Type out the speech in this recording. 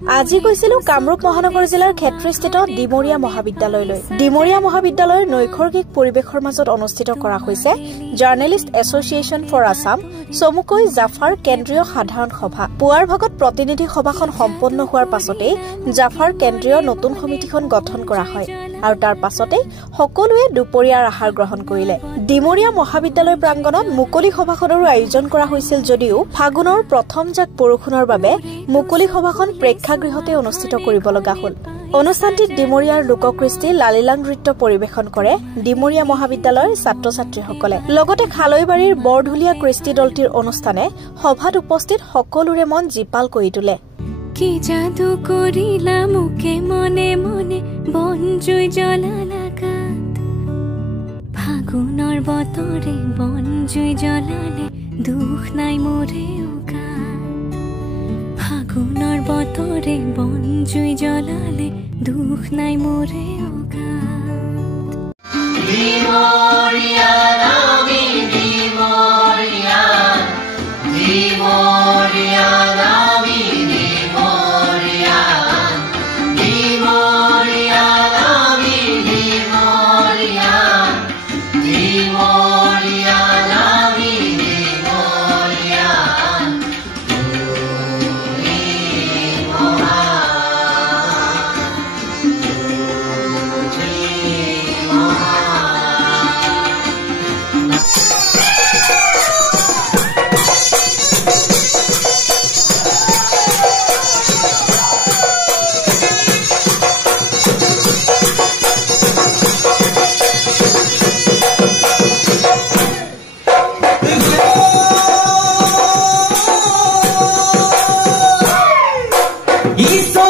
আজি গৈছিলো কামৰূপ মহানগৰ জিলাৰ ক্ষেত্ৰস্থিত ডিমৰীয়া মহাবিদ্যালয়লৈ। ডিমৰীয়া মহাবিদ্যালয়ৰ নৈসৰ্গিক পৰিৱেশৰ মাজত অনুষ্ঠিত কৰা হৈছে জাৰ্নেলিষ্ট এছ'চিয়েশ্যন ফৰ আছাম চমুকৈ জাফাৰ কেন্দ্ৰীয় সাধাৰণ সভা। পুৱাৰ ভাগত প্ৰতিনিধি সভাখন সম্পন্ন হোৱাৰ পাছতেই জাফাৰ কেন্দ্ৰীয় নতুন সমিতিখন গঠন কৰা হয় আৰু তাৰ পাছতেই সকলোৱে দুপৰীয়াৰ আহাৰ গ্ৰহণ কৰিলে। ডিমৰীয়া মহাবিদ্যালয় প্ৰাংগণত মুকলি সভাখনৰো আয়োজন কৰা হৈছিল যদিও ফাগুনৰ প্ৰথম জাক বৰষুণৰ বাবে মুকলি সভাখন প্ৰেক্ষাগৃহতে অনুষ্ঠিত কৰিব লগা হ'ল। অনুষ্ঠানটিত ডিমৰীয়াৰ লোককৃষ্টি লালিলাং নৃত্য পৰিৱেশন কৰে ডিমৰীয়া মহাবিদ্যালয়ৰ ছাত্ৰ ছাত্ৰীসকলে। লগতে খালৈবাৰীৰ বৰঢুলীয়া কৃষ্টি দলটিৰ অনুষ্ঠানে সভাত উপস্থিত সকলোৰে মন জীপাল কৰি তোলে। কি জাদু কৰিলা মুকে মনে মনে বনজুই জ্বলালা গাত, ফাগুনৰ বতৰে বনজুই জ্বলালে দুখ নাই মোৰে উগাত, ফাগুনৰ বতৰে বনজুই জ্বলালে দুখ নাই মোৰে উগাত। ডিমৰীয়া নামি ডিমৰীয়া, ডিমৰীয়া নামি Isso